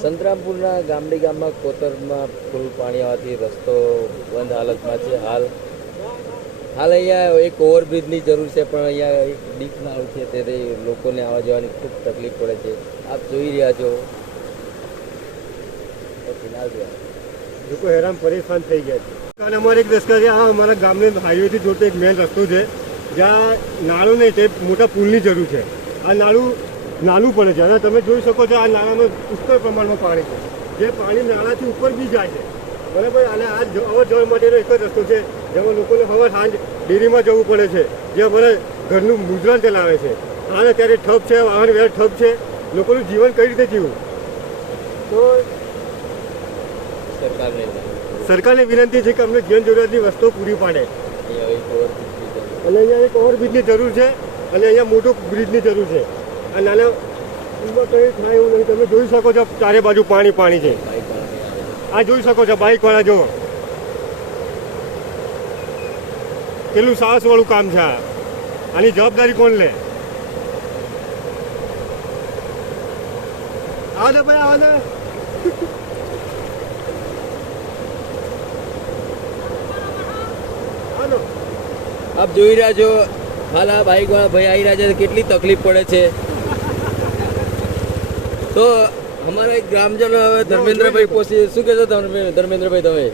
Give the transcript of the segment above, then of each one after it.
સંતરામપુરના ગામડી ગામમાં કોતરમાં ફૂલ પાણી આવવાથી રસ્તો બંધ હાલતમાં છે. હાલ અહીંયા એક ઓવરબ્રિજની જરૂર છે, પણ અહીંયા એક ડીપ નાળ છે, તેથી લોકોને આવવા જવાની ખૂબ તકલીફ પડે છે. આપ જોઈ રહ્યા છો લોકો હેરાન પરેશાન થઈ ગયા છે. અને અમારે એક રસ્તા છે, આ અમારા ગામને હાઈવેથી જોડતો એક મેન રસ્તો છે, જ્યાં નાળું નહીં તે મોટા પુલની જરૂર છે. આ નાનું પડે છે અને તમે જોઈ શકો છો આ નાળામાં પુષ્કળ પ્રમાણમાં પાણી છે, જે પાણી નાળાથી ઉપર બી જાય છે, બરાબર. અને આ અવર જવર માટેનો એક જ રસ્તો છે, જેમાં લોકોને સવાર સાંજ ડેરીમાં જવું પડે છે, જે અમારે ઘરનું ગુજરાન ચલાવે છે. અને અત્યારે ઠપ છે, વાહન વ્યવહાર ઠપ છે, લોકોનું જીવન કઈ રીતે જીવવું? તો સરકારને વિનંતી છે કે અમને જીવન જરૂરિયાતની વસ્તુઓ પૂરી પાડે. અને અહીંયા એક ઓવરબ્રિજની જરૂર છે, અને અહીંયા મોટો બ્રિજની જરૂર છે. આ નાના પુલમાં કંઈ થાય એવું નહીં. તમે જોઈ શકો છો ચારે બાજુ પાણી છે. આ જોઈ શકો છો બાઇકવાળા, જો કેટલું સાહસવાળું કામ છે. આની જવાબદારી કોણ લે? આવો ને ભાઈ, આવો ને. આપ જોઈ રહ્યા છો હાલ આ બાઇકવાળા ભાઈ આવી રહ્યા છે, કેટલી તકલીફ પડે છે. તો અમારા એક ગ્રામજનો હવે ધર્મેન્દ્રભાઈ પોસી શું કહેશો ધર્મેન્દ્રભાઈ તમે?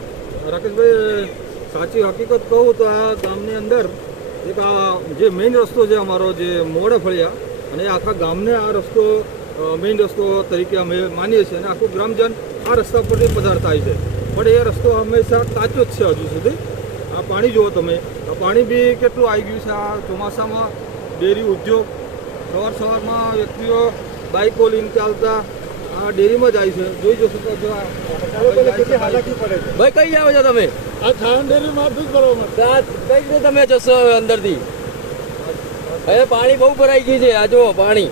રાકેશભાઈ, સાચી હકીકત કહું તો આ ગામની અંદર એક આ જે મેઇન રસ્તો છે અમારો, જે મોડે ફળિયા, અને આખા ગામને આ રસ્તો મેઇન રસ્તો તરીકે અમે માનીએ છીએ, અને આખું ગ્રામજન આ રસ્તા પરથી પસાર થાય છે. પણ એ રસ્તો હંમેશા કાચો જ છે હજુ સુધી. આ પાણી જુઓ તમે, આ પાણી બી કેટલું આવી ગયું છે. આ ચોમાસામાં ડેરી ઉદ્યોગ, સવારમાં વ્યક્તિઓ બાઇકો લઈને ચાલતા આ ડેરીમાં જાય છે, જોઈ જશો તો ભાઈ કઈ જાઓ છો તમે? આ ખાંડ ડેરીમાં જ બરોબર. કઈ રીતે તમે જશો અંદરથી? હવે પાણી બહુ ભરાઈ ગયું છે. આ જુઓ પાણી.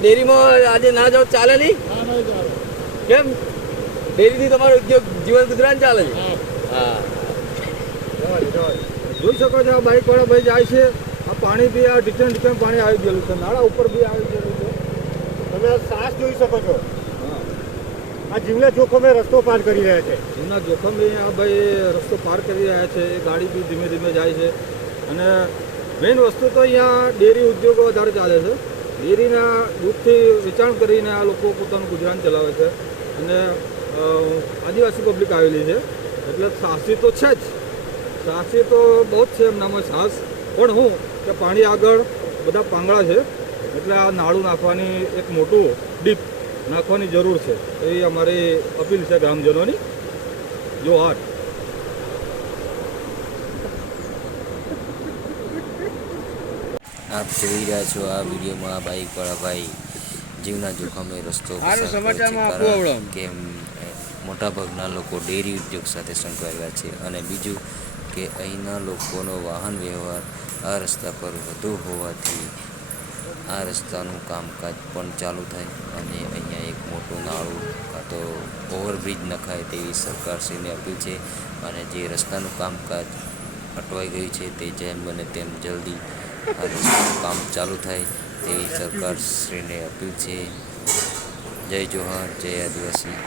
ડેરીમાં આજે ના જાઓ ચાલે નહીં? કેમ? ડેરીથી તમારો ઉદ્યોગ જીવન ગુજરાન ચાલે છે? હા, જોઈ શકો છો આ બાઇકવાળા ભાઈ જાય છે. આ પાણી બી આ ઢીચણ પાણી આવી ગયેલું છે, નાળા ઉપર બી આવી ગયેલું છે. તમે આ સાસ જોઈ શકો છો. આ જીવના જોખમે રસ્તો પાર કરી રહ્યા છે. જીવના જોખમે આ ભાઈ રસ્તો પાર કરી રહ્યા છે. એ ગાડી બી ધીમે ધીમે જાય છે. અને મેઇન વસ્તુ તો અહીંયા ડેરી ઉદ્યોગો વધારે ચાલે છે. ડેરીના દૂધથી વેચાણ કરીને આ લોકો પોતાનું ગુજરાન ચલાવે છે. અને આદિવાસી પબ્લિક આવેલી છે, એટલે સાહસી તો છે જ. સાહસી તો બહુ જ છે એમનામાં સાહસ. પણ હું કે પાણી આગળ બધા પાંગળા છે, એટલે આ નાળું નાખવાની એક મોટું ડીપ નાખવાની જરૂર છે. એ અમારી અપીલ છે ગ્રામજનોની. જોહાર. આપ જોઈ રહ્યા છો આ વિડીયોમાં બાઇકવાળા ભાઈ જીવના જોખમે રસ્તો કે મોટાભાગના લોકો ડેરી ઉદ્યોગ સાથે સંકળાયેલા છે. અને બીજું કે અહીંના લોકોનો વાહન વ્યવહાર આ રસ્તા પર વધુ હોવાથી આ રસ્તાનું કામકાજ પણ ચાલુ થાય અને અહીંયા એક મોટું નાળું કાં તો ઓવરબ્રિજ નખાય તેવી સરકારશ્રીને અપીલ છે. અને જે રસ્તાનું કામકાજ અટવાઈ ગયું છે તે જેમ બને તેમ જલ્દી આ રસ્તાનું કામ ચાલુ થાય તેવી સરકારશ્રીને અપીલ છે. જય જોહાર, જય આદિવાસી.